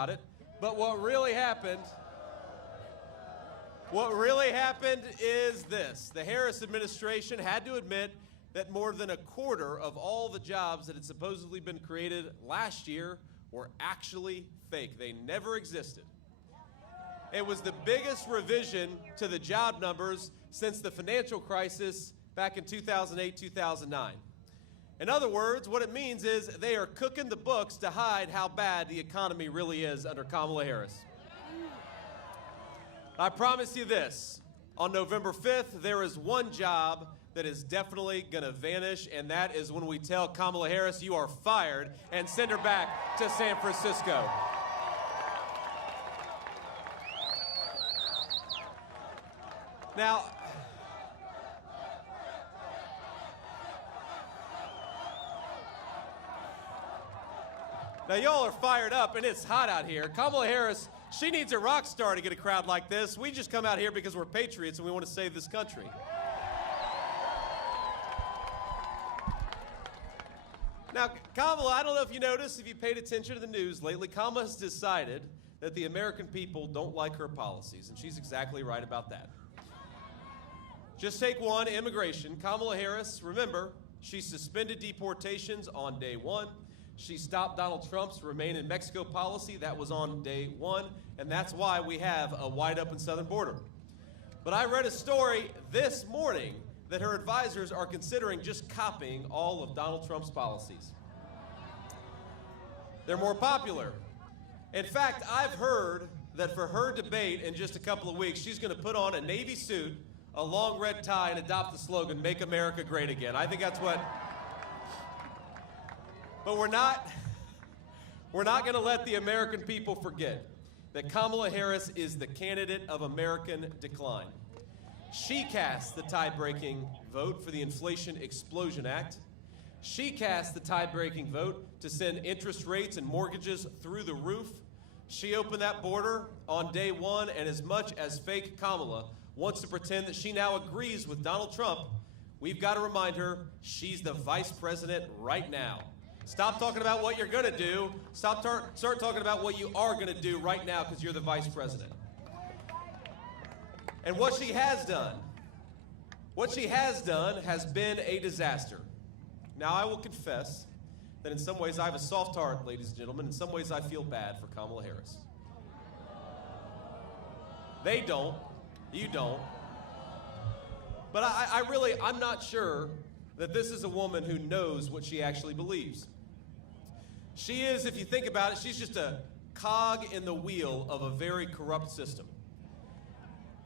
about it. But what really happened is this. The Harris administration had to admit that more than a quarter of all the jobs that had supposedly been created last year were actually fake. They never existed. It was the biggest revision to the job numbers since the financial crisis back in 2008, 2009. In other words, what it means is they are cooking the books to hide how bad the economy really is under Kamala Harris. I promise you this, on November 5th, there is one job that is definitely going to vanish, and that is when we tell Kamala Harris, you are fired, and send her back to San Francisco. Now, y'all are fired up, and it's hot out here. Kamala Harris, she needs a rock star to get a crowd like this. We just come out here because we're patriots and we want to save this country. Now, Kamala, I don't know if you noticed, if you paid attention to the news lately, Kamala has decided that the American people don't like her policies, and she's exactly right about that. Just take one, immigration. Kamala Harris, remember, she suspended deportations on day one. She stopped Donald Trump's Remain in Mexico policy. That was on day one, and that's why we have a wide open southern border. But I read a story this morning that her advisors are considering just copying all of Donald Trump's policies. They're more popular. In fact, I've heard that for her debate in just a couple of weeks, she's going to put on a Navy suit, a long red tie, and adopt the slogan, "Make America Great Again." I think that's what... But we're not going to let the American people forget that Kamala Harris is the candidate of American decline. She cast the tie-breaking vote for the Inflation Explosion Act. She cast the tie-breaking vote to send interest rates and mortgages through the roof. She opened that border on day one, and as much as fake Kamala wants to pretend that she now agrees with Donald Trump, we've got to remind her she's the vice president right now. Stop talking about what you're going to do. Start talking about what you are going to do right now because you're the vice president. And what she has done has been a disaster. Now, I will confess that in some ways I have a soft heart, ladies and gentlemen. In some ways I feel bad for Kamala Harris. They don't. You don't. But I'm not sure that this is a woman who knows what she actually believes. She is, if you think about it, she's just a cog in the wheel of a very corrupt system.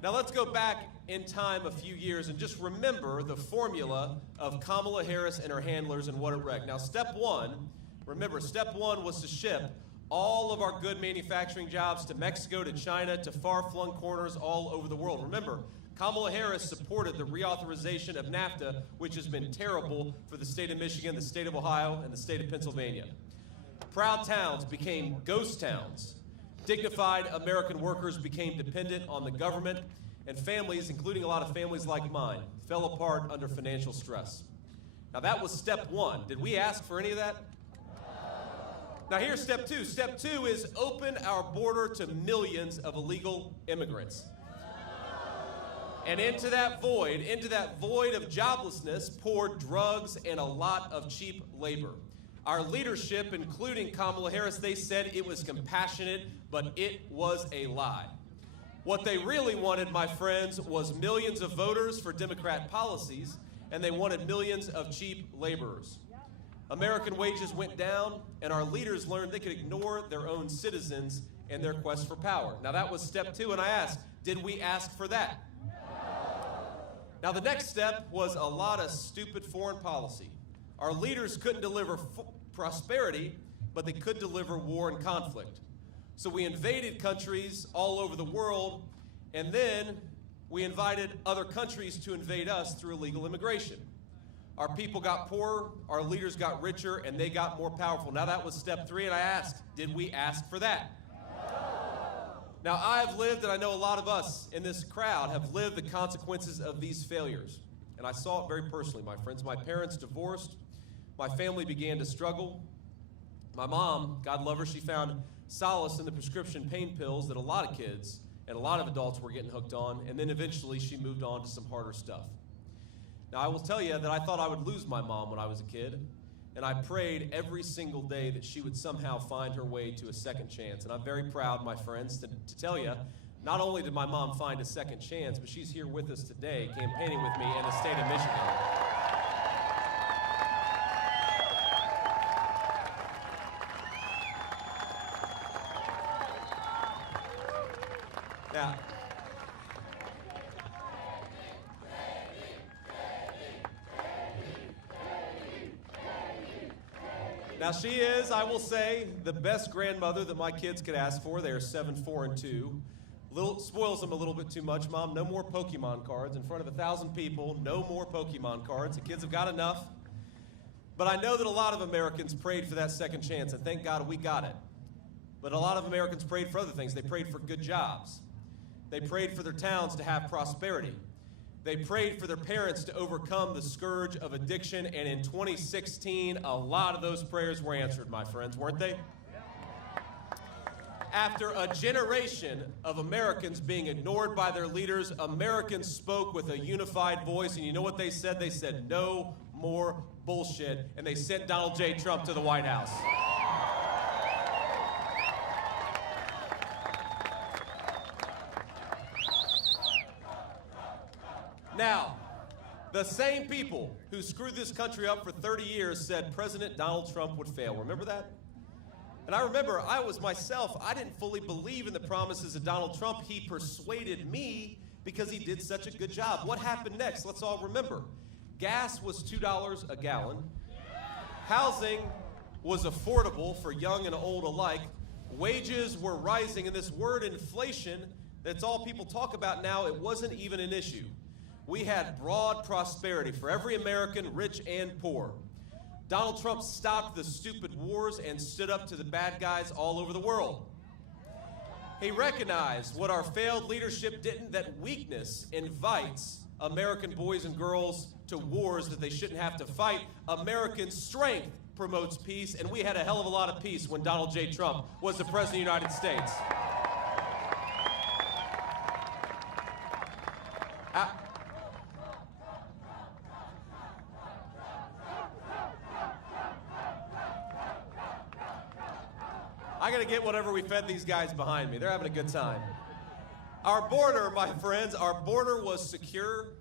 Now let's go back in time a few years and just remember the formula of Kamala Harris and her handlers and what it wrecked. Now step one was to ship all of our good manufacturing jobs to Mexico, to China, to far-flung corners all over the world. Remember, Kamala Harris supported the reauthorization of NAFTA, which has been terrible for the state of Michigan, the state of Ohio, and the state of Pennsylvania. Proud towns became ghost towns. Dignified American workers became dependent on the government, and families, including a lot of families like mine, fell apart under financial stress. Now that was step one. Did we ask for any of that? Now here's step two. Step two is open our border to millions of illegal immigrants. And into that void of joblessness, poured drugs and a lot of cheap labor. Our leadership, including Kamala Harris, they said it was compassionate, but it was a lie. What they really wanted, my friends, was millions of voters for Democrat policies, and they wanted millions of cheap laborers. American wages went down, and our leaders learned they could ignore their own citizens in their quest for power. Now that was step two, and I asked, did we ask for that? Now the next step was a lot of stupid foreign policy. Our leaders couldn't deliver prosperity, but they could deliver war and conflict. So we invaded countries all over the world, and then we invited other countries to invade us through illegal immigration. Our people got poorer, our leaders got richer, and they got more powerful. Now that was step three, and I asked, did we ask for that? Now I've lived, and I know a lot of us in this crowd have lived the consequences of these failures. And I saw it very personally, my friends. My parents divorced. My family began to struggle. My mom, God love her, she found solace in the prescription pain pills that a lot of kids and a lot of adults were getting hooked on, and then eventually she moved on to some harder stuff. Now, I will tell you that I thought I would lose my mom when I was a kid, and I prayed every single day that she would somehow find her way to a second chance. And I'm very proud, my friends, to tell you, not only did my mom find a second chance, but she's here with us today campaigning with me in the state of Michigan. Now she is, I will say, the best grandmother that my kids could ask for. They are 7, 4, and 2. Spoils them a little bit too much, Mom. No more Pokemon cards in front of 1,000 people. No more Pokemon cards. The kids have got enough. But I know that a lot of Americans prayed for that second chance, and thank God we got it. But a lot of Americans prayed for other things. They prayed for good jobs. They prayed for their towns to have prosperity. They prayed for their parents to overcome the scourge of addiction, and in 2016, a lot of those prayers were answered, my friends, weren't they? After a generation of Americans being ignored by their leaders, Americans spoke with a unified voice, and you know what they said? They said, no more bullshit, and they sent Donald J. Trump to the White House. Now, the same people who screwed this country up for 30 years said President Donald Trump would fail. Remember that? And I remember I was myself, I didn't fully believe in the promises of Donald Trump. He persuaded me because he did such a good job. What happened next? Let's all remember. Gas was $2 a gallon. Housing was affordable for young and old alike. Wages were rising, and this word inflation, that's all people talk about now, it wasn't even an issue. We had broad prosperity for every American, rich and poor. Donald Trump stopped the stupid wars and stood up to the bad guys all over the world. He recognized what our failed leadership didn't, that weakness invites American boys and girls to wars that they shouldn't have to fight. American strength promotes peace, and we had a hell of a lot of peace when Donald J. Trump was the President of the United States. I gotta get whatever we fed these guys behind me. They're having a good time. Our border, my friends, our border was secure.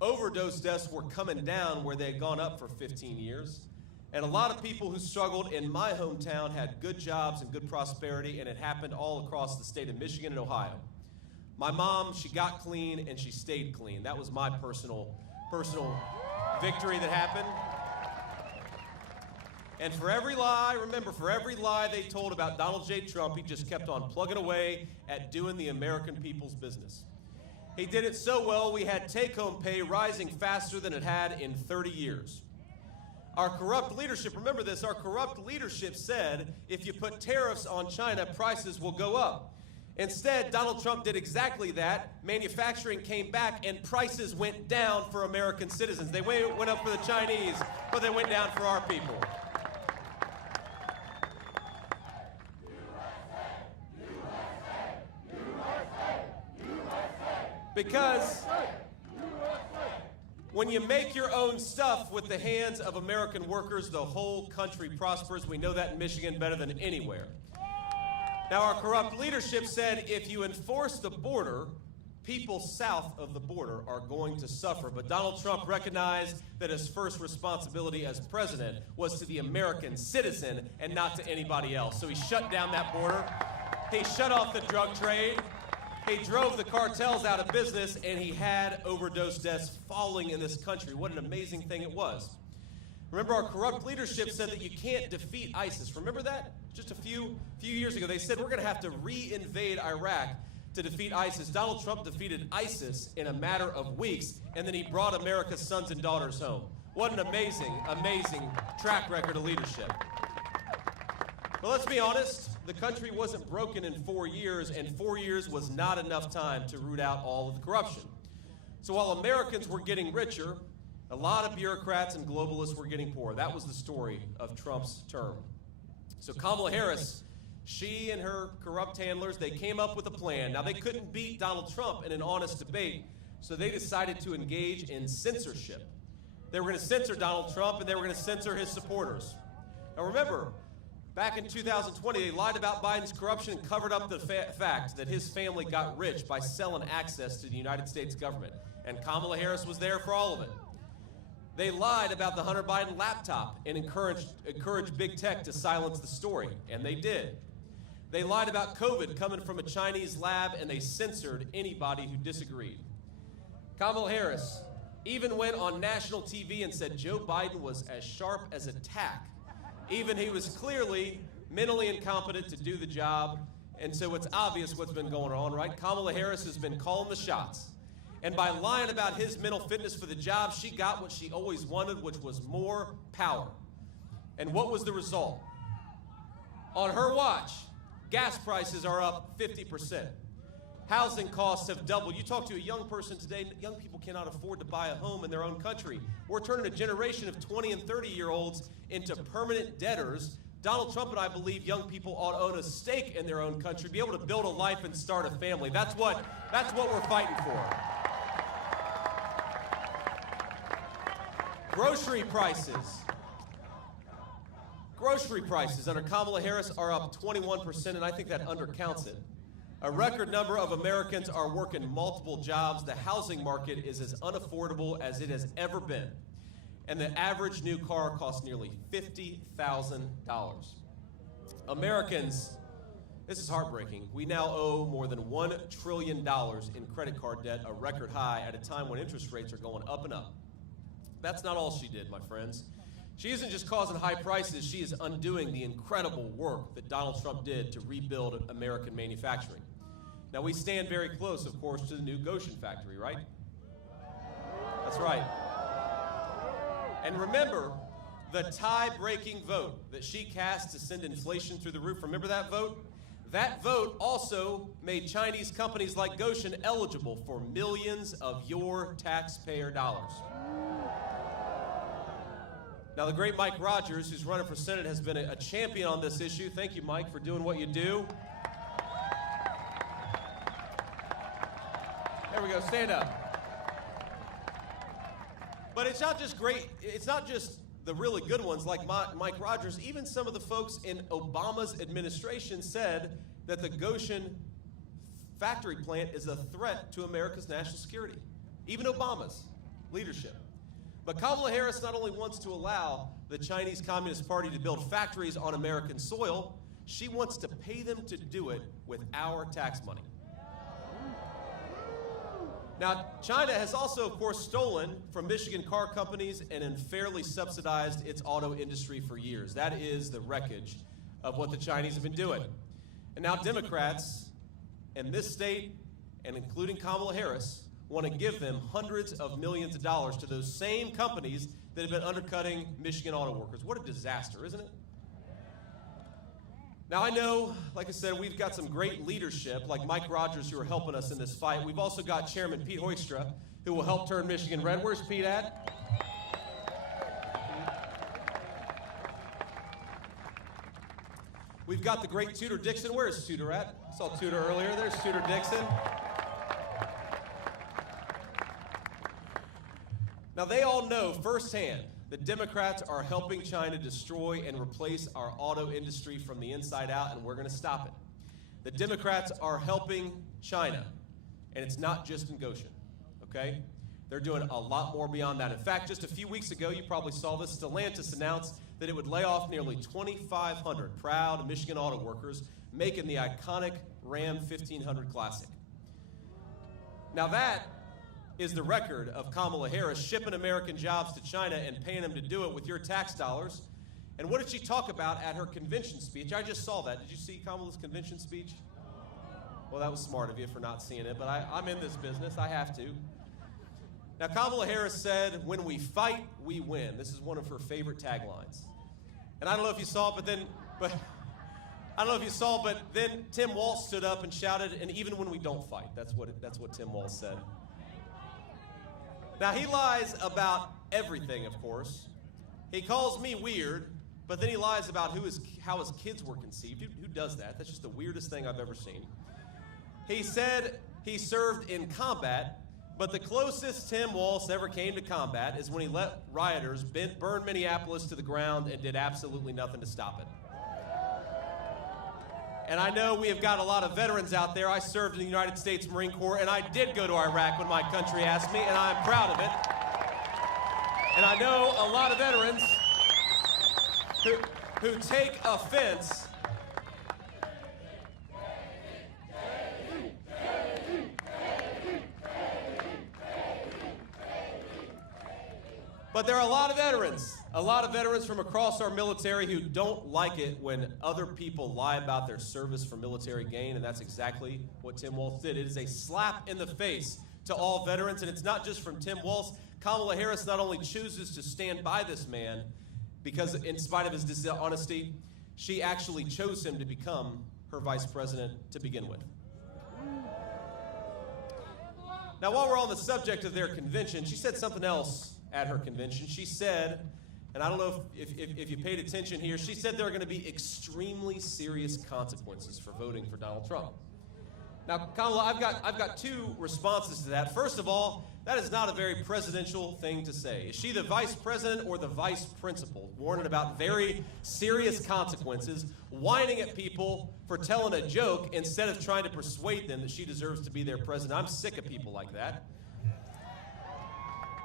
Overdose deaths were coming down where they had gone up for 15 years. And a lot of people who struggled in my hometown had good jobs and good prosperity, and it happened all across the state of Michigan and Ohio. My mom, she got clean and she stayed clean. That was my personal victory that happened. And for every lie, remember, for every lie they told about Donald J. Trump, he just kept on plugging away at doing the American people's business. He did it so well, we had take-home pay rising faster than it had in 30 years. Our corrupt leadership, remember this, our corrupt leadership said, if you put tariffs on China, prices will go up. Instead, Donald Trump did exactly that. Manufacturing came back and prices went down for American citizens. They went up for the Chinese, but they went down for our people. Because when you make your own stuff with the hands of American workers, the whole country prospers. We know that in Michigan better than anywhere. Now, our corrupt leadership said if you enforce the border, people south of the border are going to suffer. But Donald Trump recognized that his first responsibility as president was to the American citizen and not to anybody else. So he shut down that border. He shut off the drug trade. He drove the cartels out of business, and he had overdose deaths falling in this country. What an amazing thing it was. Remember, our corrupt leadership said that you can't defeat ISIS. Remember that? Just a few years ago, they said we're going to have to re-invade Iraq to defeat ISIS. Donald Trump defeated ISIS in a matter of weeks, and then he brought America's sons and daughters home. What an amazing, amazing track record of leadership. But let's be honest, the country wasn't broken in 4 years, and 4 years was not enough time to root out all of the corruption. So while Americans were getting richer, a lot of bureaucrats and globalists were getting poorer. That was the story of Trump's term. So Kamala Harris She and her corrupt handlers, they came up with a plan. Now, they couldn't beat Donald Trump in an honest debate, so they decided to engage in censorship. They were going to censor Donald Trump, and they were going to censor his supporters. Now, remember, back in 2020, they lied about Biden's corruption and covered up the fact that his family got rich by selling access to the United States government, and Kamala Harris was there for all of it. They lied about the Hunter Biden laptop and encouraged big tech to silence the story, and they did. They lied about COVID coming from a Chinese lab, and they censored anybody who disagreed. Kamala Harris even went on national TV and said Joe Biden was as sharp as a tack. Even he was clearly mentally incompetent to do the job, and so it's obvious what's been going on, right? Kamala Harris has been calling the shots. And by lying about his mental fitness for the job, she got what she always wanted, which was more power. And what was the result? On her watch, gas prices are up 50%. Housing costs have doubled. You talk to a young person today, young people cannot afford to buy a home in their own country. We're turning a generation of 20 and 30-year-olds into permanent debtors. Donald Trump and I believe young people ought to own a stake in their own country, be able to build a life and start a family. That's what we're fighting for. Grocery prices under Kamala Harris are up 21%, and I think that undercounts it. A record number of Americans are working multiple jobs. The housing market is as unaffordable as it has ever been. And the average new car costs nearly $50,000. Americans, this is heartbreaking. We now owe more than $1 trillion in credit card debt, a record high at a time when interest rates are going up and up. That's not all she did, my friends. She isn't just causing high prices, she is undoing the incredible work that Donald Trump did to rebuild American manufacturing. Now, we stand very close, of course, to the new Goshen factory, right? That's right. And remember, the tie-breaking vote that she cast to send inflation through the roof, remember that vote? That vote also made Chinese companies like Goshen eligible for millions of your taxpayer dollars. Now, the great Mike Rogers, who's running for Senate, has been a champion on this issue. Thank you, Mike, for doing what you do. There we go, stand up. But it's not just great, it's not just the really good ones like Mike Rogers. Even some of the folks in Obama's administration said that the Goshen factory plant is a threat to America's national security. Even Obama's leadership. But Kamala Harris not only wants to allow the Chinese Communist Party to build factories on American soil, she wants to pay them to do it with our tax money. Now, China has also, of course, stolen from Michigan car companies and unfairly subsidized its auto industry for years. That is the wreckage of what the Chinese have been doing. And now Democrats in this state, and including Kamala Harris, want to give them hundreds of millions of dollars to those same companies that have been undercutting Michigan auto workers. What a disaster, isn't it? Now, I know, like I said, we've got some great leadership, like Mike Rogers, who are helping us in this fight. We've also got Chairman Pete Hoekstra, who will help turn Michigan red. Where's Pete at? We've got the great Tudor Dixon. Where's Tudor at? I saw Tudor earlier. There's Tudor Dixon. Now, they all know firsthand that Democrats are helping China destroy and replace our auto industry from the inside out, and we're going to stop it. The Democrats are helping China, and it's not just in Goshen, okay? They're doing a lot more beyond that. In fact, just a few weeks ago, you probably saw this, Stellantis announced that it would lay off nearly 2,500 proud Michigan auto workers, making the iconic Ram 1500 Classic. Now that is the record of Kamala Harris shipping American jobs to China and paying them to do it with your tax dollars. And what did she talk about at her convention speech? I just saw that. Did you see Kamala's convention speech? Well, that was smart of you for not seeing it, but I'm in this business. I have to. Now, Kamala Harris said, "When we fight, we win." This is one of her favorite taglines. And I don't know if you saw it, but then Tim Walz stood up and shouted, "And even when we don't fight." That's what Tim Walz said. Now, he lies about everything, of course. He calls me weird, but then he lies about how his kids were conceived. Who does that? That's just the weirdest thing I've ever seen. He said he served in combat, but the closest Tim Walz ever came to combat is when he let rioters burn Minneapolis to the ground and did absolutely nothing to stop it. And I know we have got a lot of veterans out there. I served in the United States Marine Corps, and I did go to Iraq when my country asked me, and I'm proud of it. And I know a lot of veterans who take offense but there are a lot of veterans from across our military who don't like it when other people lie about their service for military gain, and that's exactly what Tim Walz did. It is a slap in the face to all veterans, and it's not just from Tim Walz. Kamala Harris not only chooses to stand by this man, because in spite of his dishonesty, she actually chose him to become her vice president to begin with. Now, while we're on the subject of their convention, she said something else at her convention. She said, and I don't know if you paid attention here, she said there are going to be extremely serious consequences for voting for Donald Trump. Now, Kamala, I've got two responses to that. First of all, that is not a very presidential thing to say. Is she the vice president or the vice principal, warning about very serious consequences, whining at people for telling a joke instead of trying to persuade them that she deserves to be their president? I'm sick of people like that.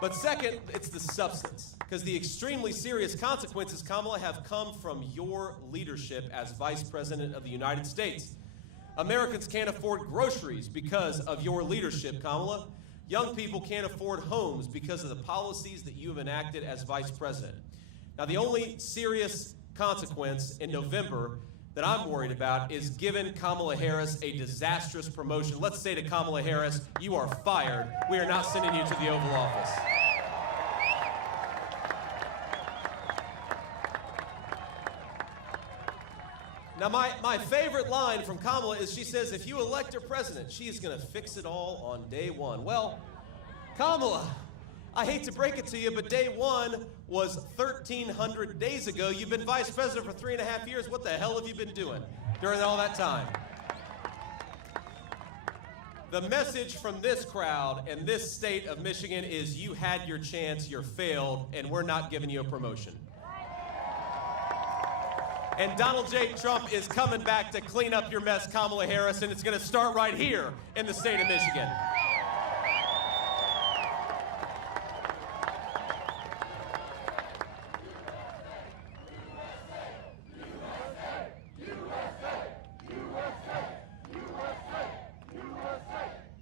But second, it's the substance, because the extremely serious consequences, Kamala, have come from your leadership as vice president of the United States. Americans can't afford groceries because of your leadership, Kamala. Young people can't afford homes because of the policies that you have enacted as vice president. Now, the only serious consequence in November that I'm worried about is giving Kamala Harris a disastrous promotion. Let's say to Kamala Harris, you are fired. We are not sending you to the Oval Office. Now, my favorite line from Kamala is she says, if you elect her president, she is going to fix it all on day one. Well, Kamala, I hate to break it to you, but day one was 1,300 days ago. You've been vice president for 3.5 years. What the hell have you been doing during all that time? The message from this crowd and this state of Michigan is you had your chance, you failed, and we're not giving you a promotion. And Donald J. Trump is coming back to clean up your mess, Kamala Harris, and it's going to start right here in the state of Michigan.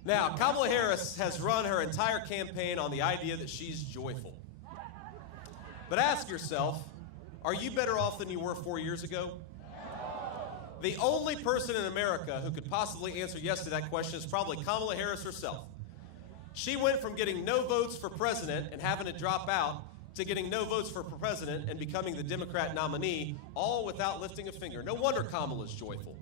Now, Kamala Harris has run her entire campaign on the idea that she's joyful. But ask yourself, are you better off than you were 4 years ago? The only person in America who could possibly answer yes to that question is probably Kamala Harris herself. She went from getting no votes for president and having to drop out to getting no votes for president and becoming the Democrat nominee, all without lifting a finger. No wonder Kamala's joyful.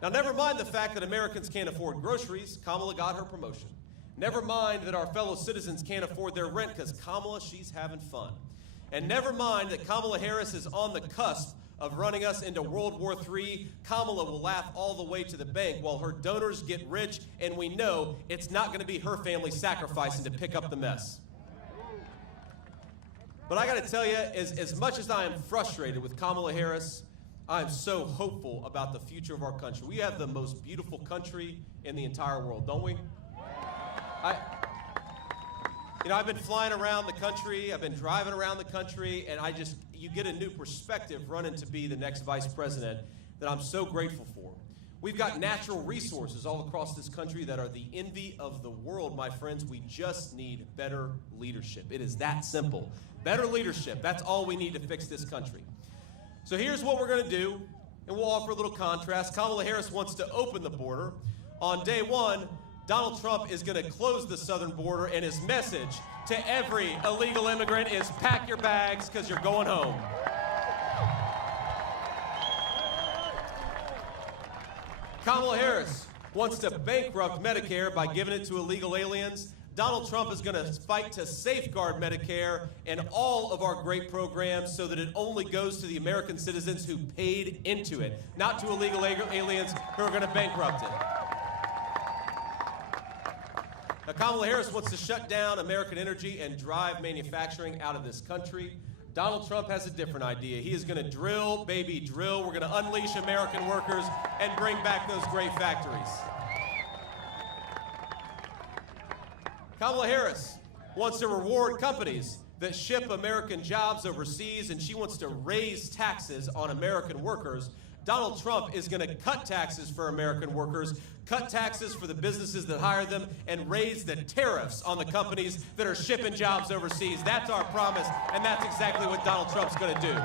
Now, never mind the fact that Americans can't afford groceries. Kamala got her promotion. Never mind that our fellow citizens can't afford their rent because Kamala, she's having fun. And never mind that Kamala Harris is on the cusp of running us into World War III. Kamala will laugh all the way to the bank while her donors get rich, and we know it's not going to be her family sacrificing to pick up the mess. But I got to tell you, as much as I am frustrated with Kamala Harris, I am so hopeful about the future of our country. We have the most beautiful country in the entire world, don't we? I've been flying around the country, I've been driving around the country, and you get a new perspective running to be the next vice president that I'm so grateful for. We've got natural resources all across this country that are the envy of the world, my friends. We just need better leadership. It is that simple. Better leadership, that's all we need to fix this country. So here's what we're going to do, and we'll offer a little contrast. Kamala Harris wants to open the border. On day one, Donald Trump is going to close the southern border, and his message to every illegal immigrant is pack your bags because you're going home. Kamala Harris wants to bankrupt Medicare by giving it to illegal aliens. Donald Trump is going to fight to safeguard Medicare and all of our great programs so that it only goes to the American citizens who paid into it, not to illegal aliens who are going to bankrupt it. Now, Kamala Harris wants to shut down American energy and drive manufacturing out of this country. Donald Trump has a different idea. He is going to drill, baby, drill. We're going to unleash American workers and bring back those great factories. Kamala Harris wants to reward companies that ship American jobs overseas, and she wants to raise taxes on American workers. Donald Trump is going to cut taxes for American workers, cut taxes for the businesses that hire them, and raise the tariffs on the companies that are shipping jobs overseas. That's our promise, and that's exactly what Donald Trump's going to do.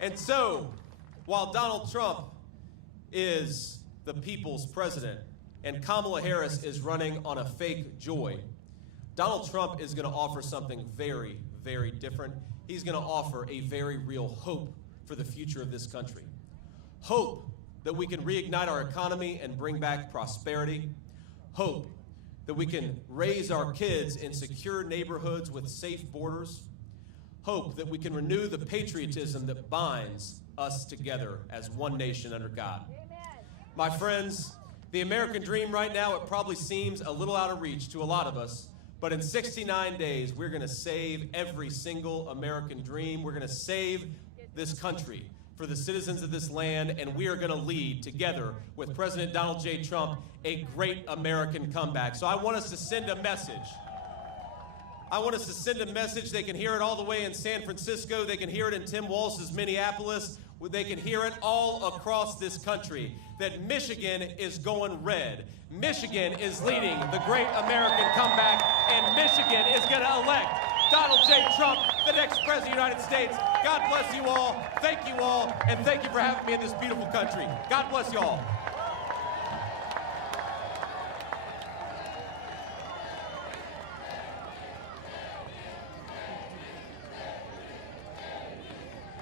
And so, while Donald Trump is the people's president and Kamala Harris is running on a fake joy, Donald Trump is going to offer something very, very different. He's going to offer a very real hope for the future of this country. Hope that we can reignite our economy and bring back prosperity. Hope that we can raise our kids in secure neighborhoods with safe borders. Hope that we can renew the patriotism that binds us together as one nation under God. My friends, the American dream right now, it probably seems a little out of reach to a lot of us, but in 69 days, we're going to save every single American dream. We're going to save this country for the citizens of this land, and we are going to lead together with President Donald J. Trump a great American comeback. So I want us to send a message. I want us to send a message. They can hear it all the way in San Francisco. They can hear it in Tim Walz's Minneapolis. They can hear it all across this country, that Michigan is going red. Michigan is leading the great American comeback, and Michigan is going to elect Donald J. Trump, the next president of the United States. God bless you all. Thank you all, and thank you for having me in this beautiful country. God bless you all.